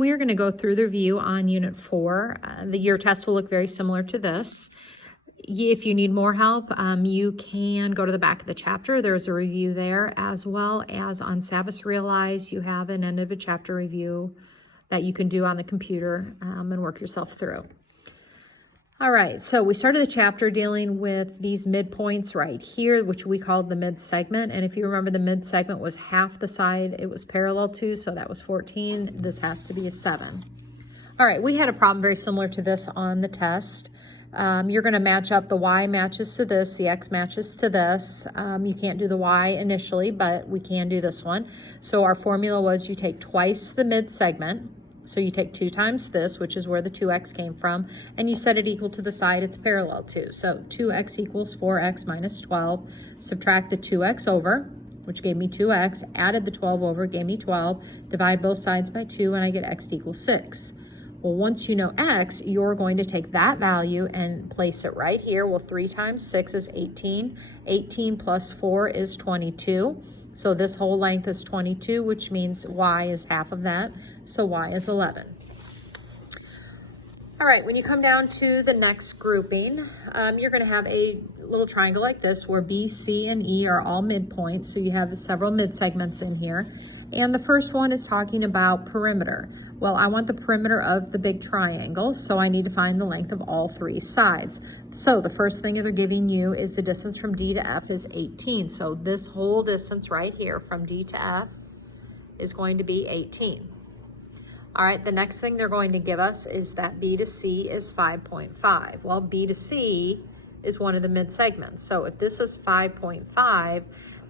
We are going to go through the review on Unit 4. Your test will look very similar to this. If you need more help, you can go to the back of the chapter. There's a review there, as well as on Savvas Realize, you have an end of a chapter review that you can do on the computer and work yourself through. All right, so we started the chapter dealing with these midpoints right here, which we called the mid-segment. And if you remember, the mid-segment was half the side it was parallel to, so that was 14. This has to be a 7. All right, we had a problem very similar to this on the test. You're going to match up the y matches to this, the x matches to this. You can't do the y initially, but we can do this one. So our formula was you take twice the mid-segment. So you take 2 times this, which is where the 2x came from, and you set it equal to the side it's parallel to. So 2x equals 4x minus 12. Subtract the 2x over, which gave me 2x, added the 12 over, gave me 12, divide both sides by 2, and I get x equals 6. Well, once you know x, you're going to take that value and place it right here. Well, 3 times 6 is 18. 18 plus 4 is 22. So this whole length is 22, which means y is half of that. So y is 11. All right, when you come down to the next grouping, you're going to have a little triangle like this where B, C, and E are all midpoints. So you have several mid-segments in here. And the first one is talking about perimeter. Well, I want the perimeter of the big triangle, so I need to find the length of all 3 sides. So the first thing they're giving you is the distance from D to F is 18. So this whole distance right here from D to F is going to be 18. All right, the next thing they're going to give us is that B to C is 5.5. Well, B to C is one of the mid-segments. So if this is 5.5,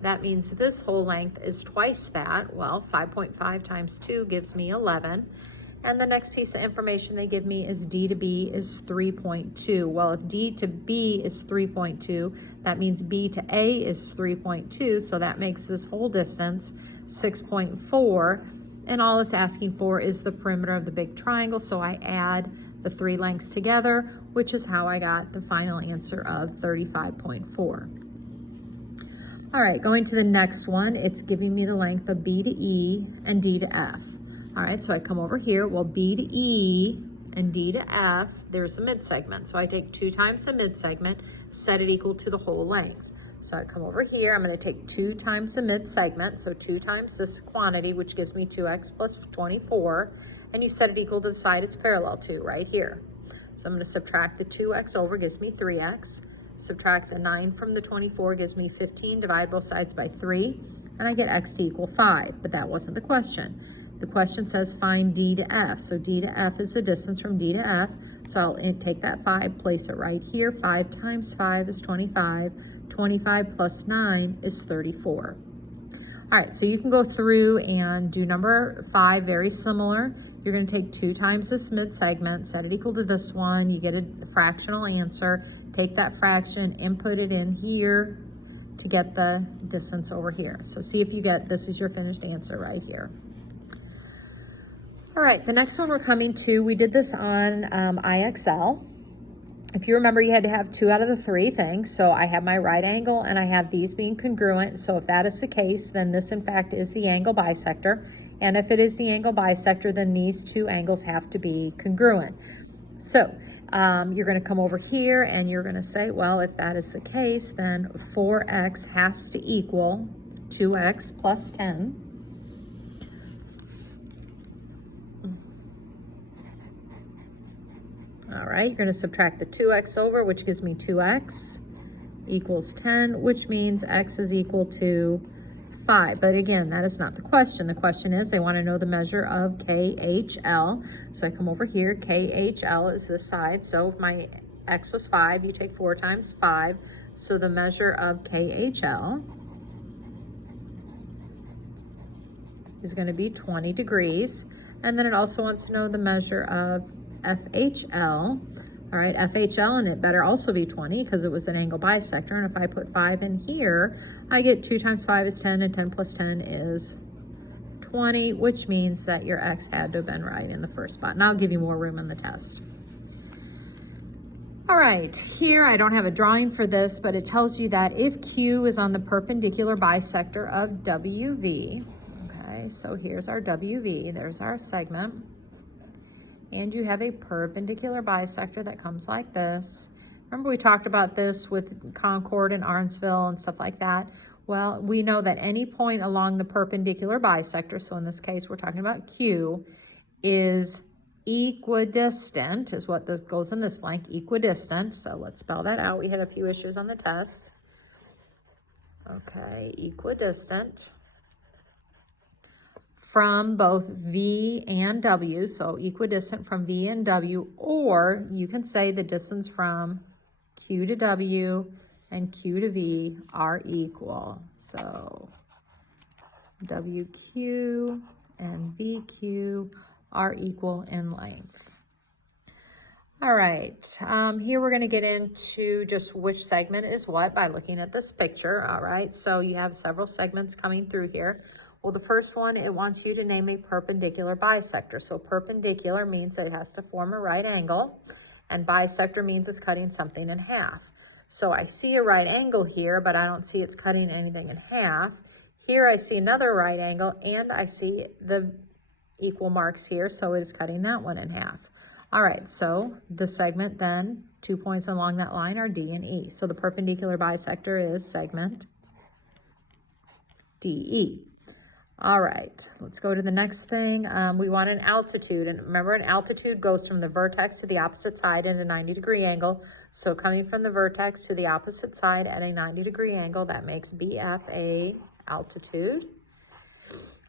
that means this whole length is twice that. Well, 5.5 times 2 gives me 11. And the next piece of information they give me is D to B is 3.2. Well, if D to B is 3.2, that means B to A is 3.2. So that makes this whole distance 6.4. And all it's asking for is the perimeter of the big triangle. So I add the 3 lengths together, which is how I got the final answer of 35.4. All right, going to the next one, it's giving me the length of B to E and D to F. All right, so I come over here. Well, B to E and D to F, there's a mid-segment. So I take 2 times the mid-segment, set it equal to the whole length. So I come over here, I'm going to take 2 times the mid-segment, so 2 times this quantity, which gives me 2x plus 24, and you set it equal to the side it's parallel to, right here. So I'm going to subtract the 2x over, gives me 3x. Subtract the 9 from the 24 gives me 15, divide both sides by 3, and I get x to equal 5, but that wasn't the question. The question says find D to F, so D to F is the distance from D to F, so I'll take that 5, place it right here. 5 times 5 is 25, 25 plus 9 is 34. All right, so you can go through and do number 5, very similar. You're going to take 2 times this mid-segment, set it equal to this one. You get a fractional answer. Take that fraction, input it in here to get the distance over here. So see if you get, this is your finished answer right here. All right, the next one we're coming to, we did this on IXL. If you remember, you had to have 2 out of the 3 things. So I have my right angle and I have these being congruent. So if that is the case, then this in fact is the angle bisector. And if it is the angle bisector, then these 2 angles have to be congruent. So you're going to come over here and you're going to say, well, if that is the case, then 4x has to equal 2x plus 10. All right, you're going to subtract the 2x over, which gives me 2x equals 10, which means x is equal to 5. But again, that is not the question. The question is they want to know the measure of KHL. So I come over here. KHL is this side. So if my x was 5, you take 4 times 5. So the measure of KHL is going to be 20 degrees. And then it also wants to know the measure of FHL. All right, FHL, and it better also be 20 because it was an angle bisector. And if I put 5 in here, I get 2 times 5 is 10, and 10 plus 10 is 20, which means that your x had to have been right in the first spot. And I'll give you more room in the test. All right, here I don't have a drawing for this, but it tells you that if Q is on the perpendicular bisector of WV, okay, so here's our WV, there's our segment. and you have a perpendicular bisector that comes like this. Remember we talked about this with Concord and Arnsville and stuff like that. Well, we know that any point along the perpendicular bisector, so in this case we're talking about Q, is equidistant, is what goes in this blank, equidistant. So let's spell that out. We had a few issues on the test. Okay, equidistant from both V and W, so equidistant from V and W, or you can say the distance from Q to W and Q to V are equal. So WQ and VQ are equal in length. All right, here we're going to get into just which segment is what by looking at this picture. All right, so you have several segments coming through here. Well, the first one, it wants you to name a perpendicular bisector. So perpendicular means that it has to form a right angle, and bisector means it's cutting something in half. So I see a right angle here, but I don't see it's cutting anything in half. Here I see another right angle, and I see the equal marks here, so it is cutting that one in half. All right, so the segment then, 2 points along that line are D and E. So the perpendicular bisector is segment DE. All right, let's go to the next thing. We want an altitude, and remember an altitude goes from the vertex to the opposite side at a 90-degree angle. So coming from the vertex to the opposite side at a 90-degree angle, that makes BF a altitude.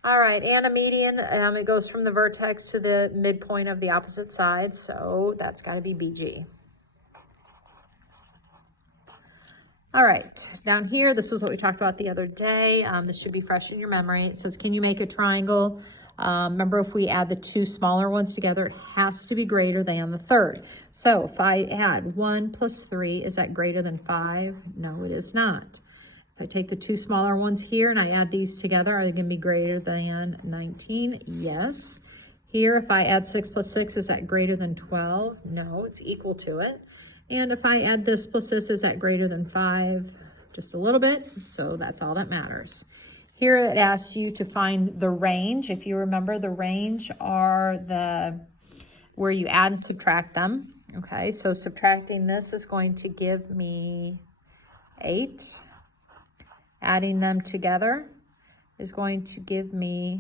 All right, and a median, it goes from the vertex to the midpoint of the opposite side, so that's got to be BG. All right, down here, this was what we talked about the other day. This should be fresh in your memory. It says, can you make a triangle? Remember, if we add the two smaller ones together, it has to be greater than the third. So if I add 1 plus 3, is that greater than 5? No, it is not. If I take the two smaller ones here and I add these together, are they going to be greater than 19? Yes. Here, if I add 6 plus 6, is that greater than 12? No, it's equal to it. And if I add this plus this, is that greater than 5? Just a little bit, so that's all that matters. Here it asks you to find the range. If you remember, the range are where you add and subtract them. Okay, so subtracting this is going to give me 8. Adding them together is going to give me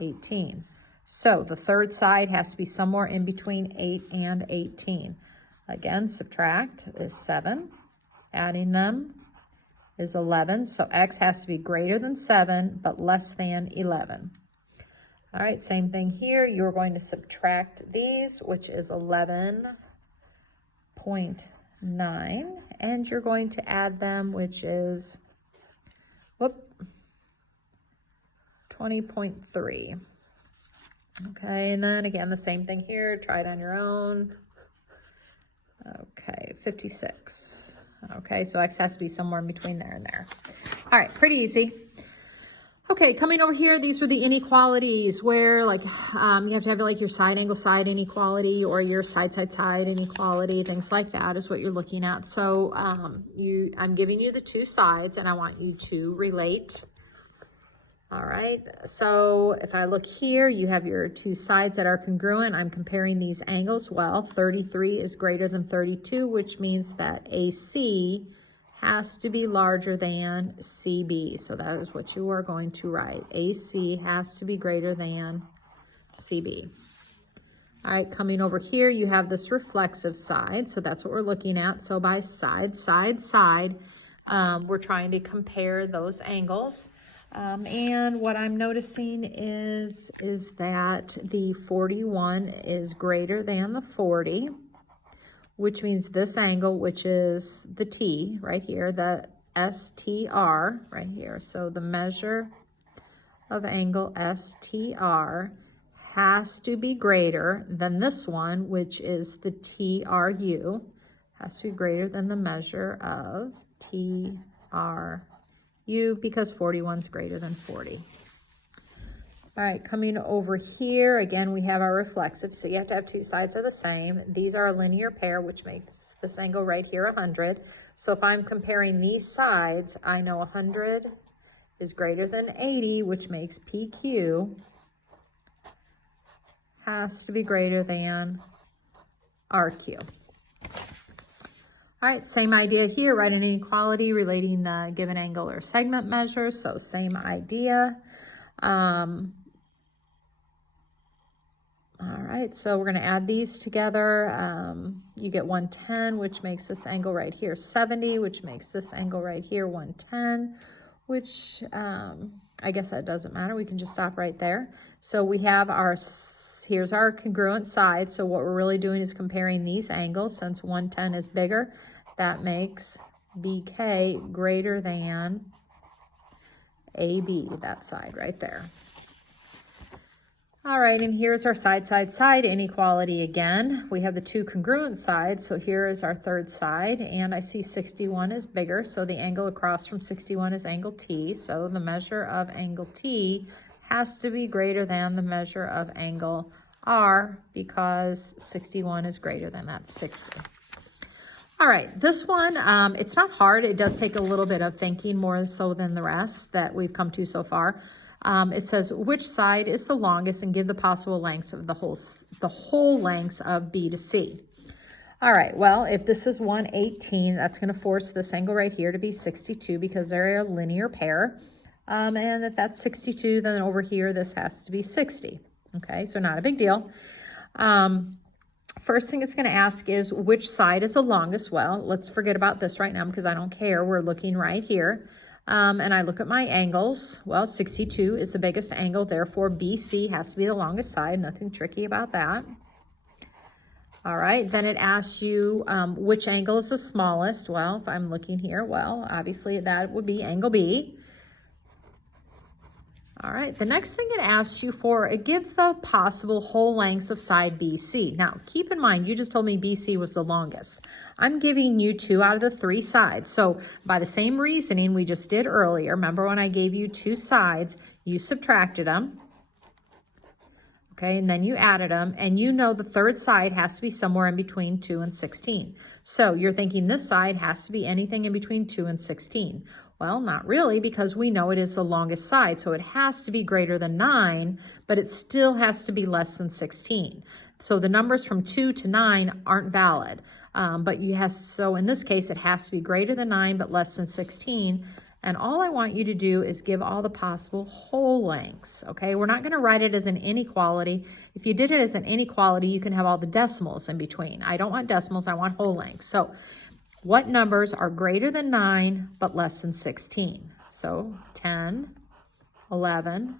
18. So the third side has to be somewhere in between 8 and 18. Again, subtract is 7. Adding them is 11. So x has to be greater than 7, but less than 11. All right, same thing here. You're going to subtract these, which is 11.9. And you're going to add them, which is 20.3. Okay, and then again, the same thing here. Try it on your own. Okay, 56. Okay, so x has to be somewhere in between there and there. All right, pretty easy. Okay, coming over here, these are the inequalities where like you have to have like your side angle side inequality or your side inequality, things like that is what you're looking at. So I'm giving you the two sides and I want you to relate. All right, so if I look here, you have your two sides that are congruent. I'm comparing these angles. Well, 33 is greater than 32, which means that AC has to be larger than CB. So that is what you are going to write. AC has to be greater than CB. All right, coming over here, you have this reflexive side. So that's what we're looking at. So by side, we're trying to compare those angles. And what I'm noticing is that the 41 is greater than the 40, which means this angle, which is the T right here, the STR right here. So the measure of angle STR has to be greater than this one, which is the TRU, has to be greater than the measure of TRU, because 41 is greater than 40. All right, coming over here, again, we have our reflexive. So you have to have two sides are the same. These are a linear pair, which makes this angle right here 100. So if I'm comparing these sides, I know 100 is greater than 80, which makes PQ has to be greater than RQ. All right, same idea here, write an inequality relating the given angle or segment measure. So same idea. All right, so we're going to add these together. You get 110, which makes this angle right here 70, which makes this angle right here 110, which I guess that doesn't matter. We can just stop right there. So we have our, here's our congruent side. So what we're really doing is comparing these angles. Since 110 is bigger, that makes BK greater than AB, that side right there. All right, and here's our side inequality again. We have the two congruent sides, so here is our third side, and I see 61 is bigger, so the angle across from 61 is angle T, so the measure of angle T has to be greater than the measure of angle R because 61 is greater than that 60. All right, this one, it's not hard. It does take a little bit of thinking, more so than the rest that we've come to so far. It says which side is the longest and give the possible lengths of the whole lengths of B to C. All right, well, if this is 118, that's going to force this angle right here to be 62 because they're a linear pair. And if that's 62, then over here, this has to be 60. Okay, so not a big deal. First thing it's going to ask is which side is the longest. Well, let's forget about this right now because I don't care. We're looking right here. And I look at my angles. Well, 62 is the biggest angle, therefore BC has to be the longest side. Nothing tricky about that. All right, then it asks you which angle is the smallest. Well, if I'm looking here, well, obviously that would be angle B. All right, the next thing it asks you for, give the possible whole lengths of side BC. Now, keep in mind, you just told me BC was the longest. I'm giving you 2 out of the 3 sides. So by the same reasoning we just did earlier, remember when I gave you 2 sides, you subtracted them. Okay, and then you added them, and you know the third side has to be somewhere in between 2 and 16. So you're thinking this side has to be anything in between 2 and 16. Well, not really, because we know it is the longest side, so it has to be greater than 9, but it still has to be less than 16. So the numbers from 2 to 9 aren't valid, so in this case, it has to be greater than 9, but less than 16. And all I want you to do is give all the possible whole lengths, okay? We're not going to write it as an inequality. If you did it as an inequality, you can have all the decimals in between. I don't want decimals, I want whole lengths. So what numbers are greater than 9 but less than 16? So 10, 11,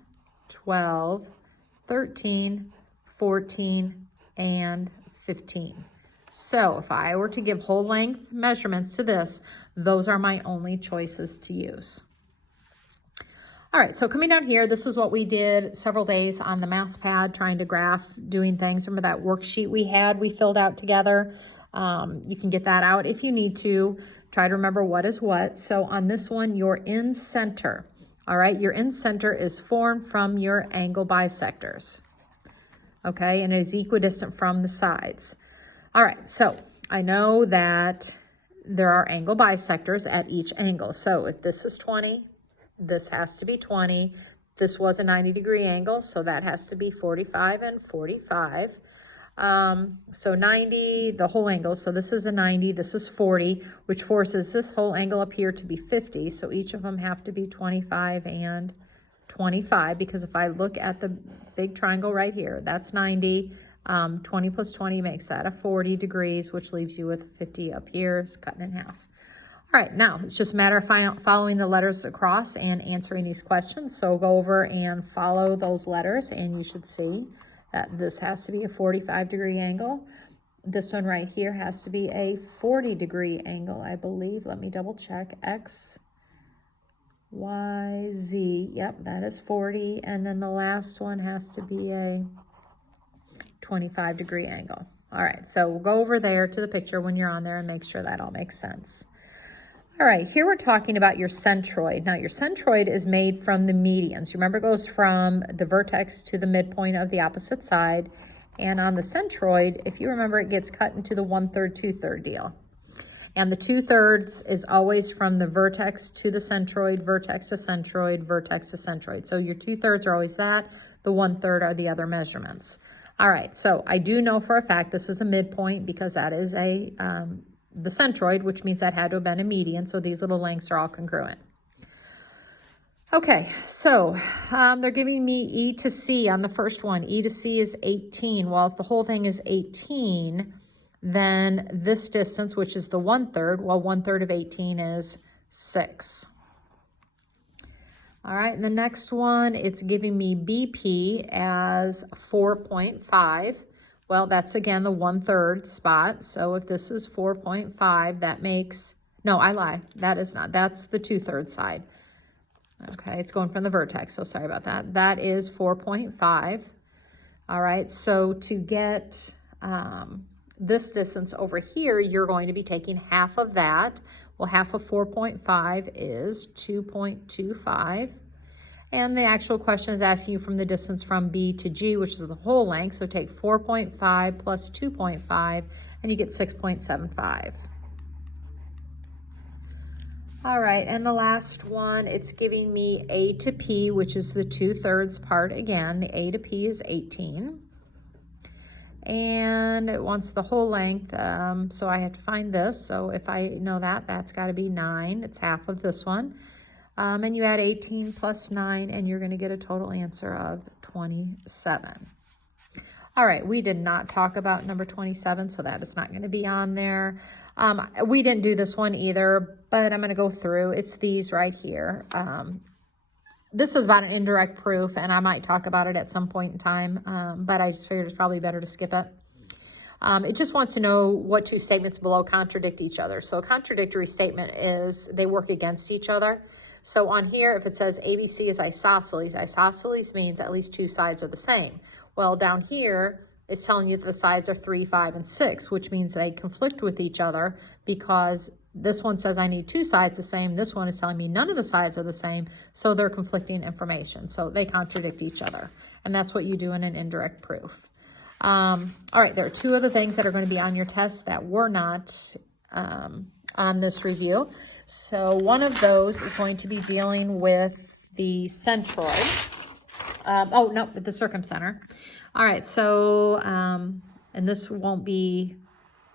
12, 13, 14, and 15. So if I were to give whole length measurements to this, those are my only choices to use. All right, so coming down here, this is what we did several days on the maths pad, trying to graph, doing things. Remember that worksheet we filled out together? You can get that out if you need to. Try to remember what is what. So on this one, your in center. All right, your in center is formed from your angle bisectors. Okay, and it is equidistant from the sides. All right, so I know that there are angle bisectors at each angle. So if this is 20, this has to be 20. This was a 90-degree angle, so that has to be 45 and 45. So 90, the whole angle, so this is a 90, this is 40, which forces this whole angle up here to be 50. So each of them have to be 25 and 25, because if I look at the big triangle right here, that's 90. 20 plus 20 makes that a 40 degrees, which leaves you with 50 up here. It's cutting in half. All right, now it's just a matter of following the letters across and answering these questions. So go over and follow those letters, and you should see that this has to be a 45-degree angle. This one right here has to be a 40-degree angle, I believe. Let me double check. X, Y, Z. Yep, that is 40. And then the last one has to be a 25-degree angle. All right, so we'll go over there to the picture when you're on there and make sure that all makes sense. All right, here we're talking about your centroid. Now, your centroid is made from the medians. Remember, it goes from the vertex to the midpoint of the opposite side. And on the centroid, if you remember, it gets cut into the 1/3, 2/3 deal. And the 2/3 is always from the vertex to the centroid, vertex to centroid, vertex to centroid. So your 2/3 are always that. The 1/3 are the other measurements. All right, so I do know for a fact this is a midpoint because that is the centroid, which means that had to have been a median, so these little lengths are all congruent. Okay, so they're giving me E to C on the first one. E to C is 18. Well, if the whole thing is 18, then this distance, which is the 1/3, well, 1/3 of 18 is 6. All right, and the next one, it's giving me BP as 4.5. Well, that's again the 1/3 spot. So if this is 4.5, that makes, no, I lie. That is not, that's the 2/3 side. Okay, it's going from the vertex, so sorry about that. That is 4.5. All right, so to get this distance over here, you're going to be taking half of that. Well, half of 4.5 is 2.25. And the actual question is asking you from the distance from B to G, which is the whole length. So take 4.5 plus 2.5, and you get 6.75. All right, and the last one, it's giving me A to P, which is the 2/3 part again. The A to P is 18. And it wants the whole length, so I have to find this. So if I know that, that's got to be 9. It's half of this one. And you add 18 plus 9, and you're going to get a total answer of 27. All right, we did not talk about number 27, so that is not going to be on there. We didn't do this one either, but I'm going to go through. It's these right here. This is about an indirect proof, and I might talk about it at some point in time, but I just figured it's probably better to skip it. It just wants to know what two statements below contradict each other. So a contradictory statement is they work against each other. So on here, if it says ABC is isosceles, isosceles means at least two sides are the same. Well, down here, it's telling you that the sides are 3, 5, and 6, which means they conflict with each other because this one says I need two sides the same. This one is telling me none of the sides are the same, so they're conflicting information. So they contradict each other, and that's what you do in an indirect proof. All right, there are two other things that are going to be on your test that were not on this review. So one of those is going to be dealing with the centroid. Oh, no, the circumcenter. All right, so, and this won't be,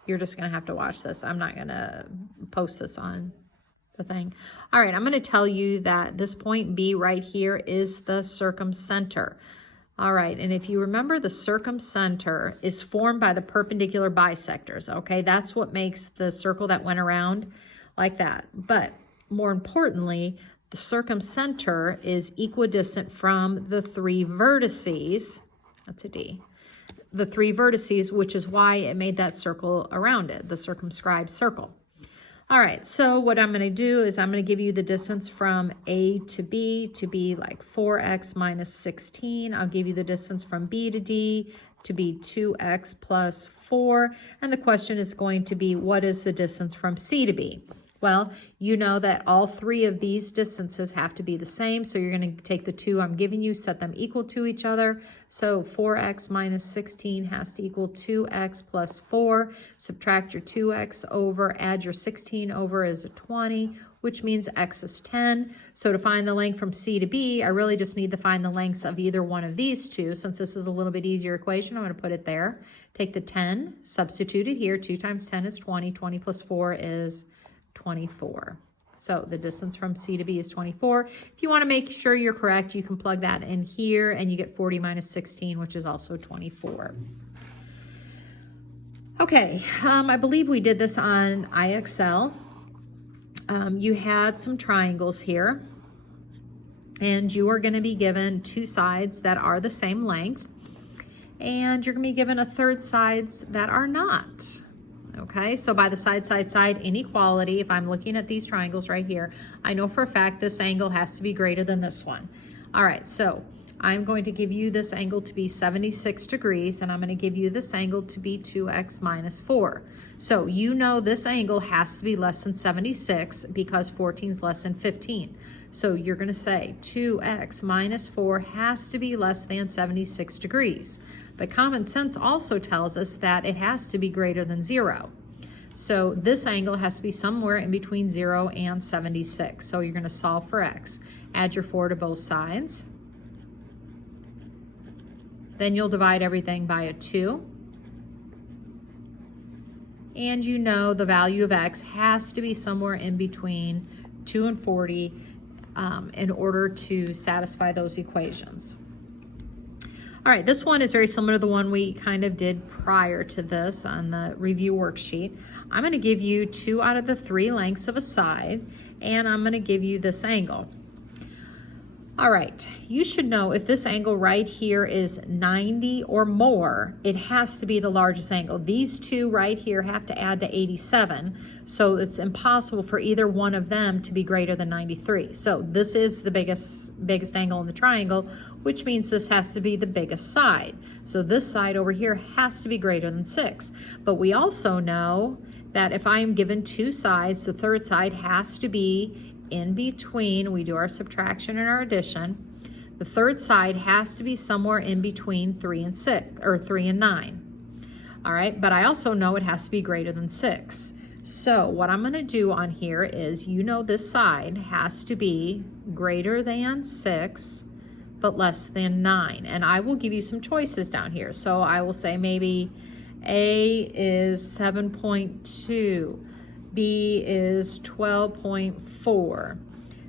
you're just going to have to watch this. I'm not going to post this on the thing. All right, I'm going to tell you that this point B right here is the circumcenter. All right, and if you remember, the circumcenter is formed by the perpendicular bisectors, okay? That's what makes the circle that went around like that. But more importantly, the circumcenter is equidistant from the 3 vertices. That's a D. The 3 vertices, which is why it made that circle around it, the circumscribed circle. All right, so what I'm going to do is I'm going to give you the distance from A to be like 4x minus 16. I'll give you the distance from B to D to be 2x plus 4. And the question is going to be, what is the distance from C to B? Well, you know that all 3 of these distances have to be the same. So you're going to take the 2 I'm giving you, set them equal to each other. So 4x minus 16 has to equal 2x plus 4. Subtract your 2x over, add your 16 over is a 20, which means x is 10. So to find the length from C to B, I really just need to find the lengths of either one of these two. Since this is a little bit easier equation, I'm going to put it there. Take the 10, substitute it here. 2 times 10 is 20. 20 plus 4 is 24. So the distance from C to B is 24. If you want to make sure you're correct, you can plug that in here and you get 40 minus 16, which is also 24. Okay, I believe we did this on IXL. You had some triangles here, and you are going to be given 2 sides that are the same length, and you're going to be given a third sides that are not. Okay, so by the side inequality, if I'm looking at these triangles right here, I know for a fact this angle has to be greater than this one. All right, so I'm going to give you this angle to be 76 degrees, and I'm going to give you this angle to be 2x minus 4. So you know this angle has to be less than 76 because 14 is less than 15. So you're going to say 2x minus 4 has to be less than 76 degrees. But common sense also tells us that it has to be greater than 0. So this angle has to be somewhere in between 0 and 76. So you're going to solve for x. Add your 4 to both sides. Then you'll divide everything by a 2. And you know the value of x has to be somewhere in between 2 and 40 in order to satisfy those equations. All right, this one is very similar to the one we kind of did prior to this on the review worksheet. I'm going to give you 2 out of the 3 lengths of a side, and I'm going to give you this angle. All right, you should know if this angle right here is 90 or more, it has to be the largest angle. These two right here have to add to 87, so it's impossible for either one of them to be greater than 93. So this is the biggest angle in the triangle, which means this has to be the biggest side. So this side over here has to be greater than 6. But we also know that if I am given 2 sides, the third side has to be in between. We do our subtraction and our addition. The third side has to be somewhere in between 3 and 6, or 3 and 9. All right, but I also know it has to be greater than 6. So what I'm going to do on here is, you know, this side has to be greater than 6 but less than 9, and I will give you some choices down here. So I will say maybe A is 7.2, B is 12.4,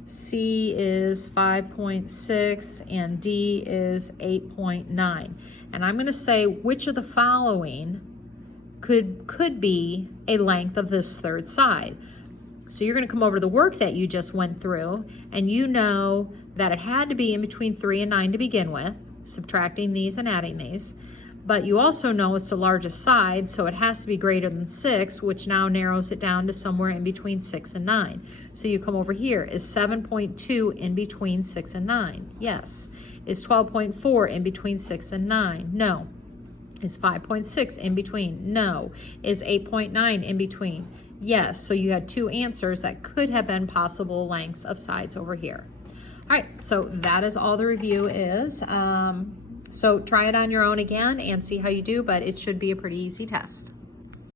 C is 5.6, and D is 8.9. And I'm going to say which of the following could be a length of this third side. So you're going to come over to the work that you just went through, and you know that it had to be in between 3 and 9 to begin with, subtracting these and adding these. But you also know it's the largest side, so it has to be greater than 6, which now narrows it down to somewhere in between 6 and 9. So you come over here. Is 7.2 in between 6 and 9? Yes. Is 12.4 in between 6 and 9? No. Is 5.6 in between? No. Is 8.9 in between? Yes. So you had 2 answers that could have been possible lengths of sides over here. All right, so that is all the review is. So try it on your own again and see how you do, but it should be a pretty easy test.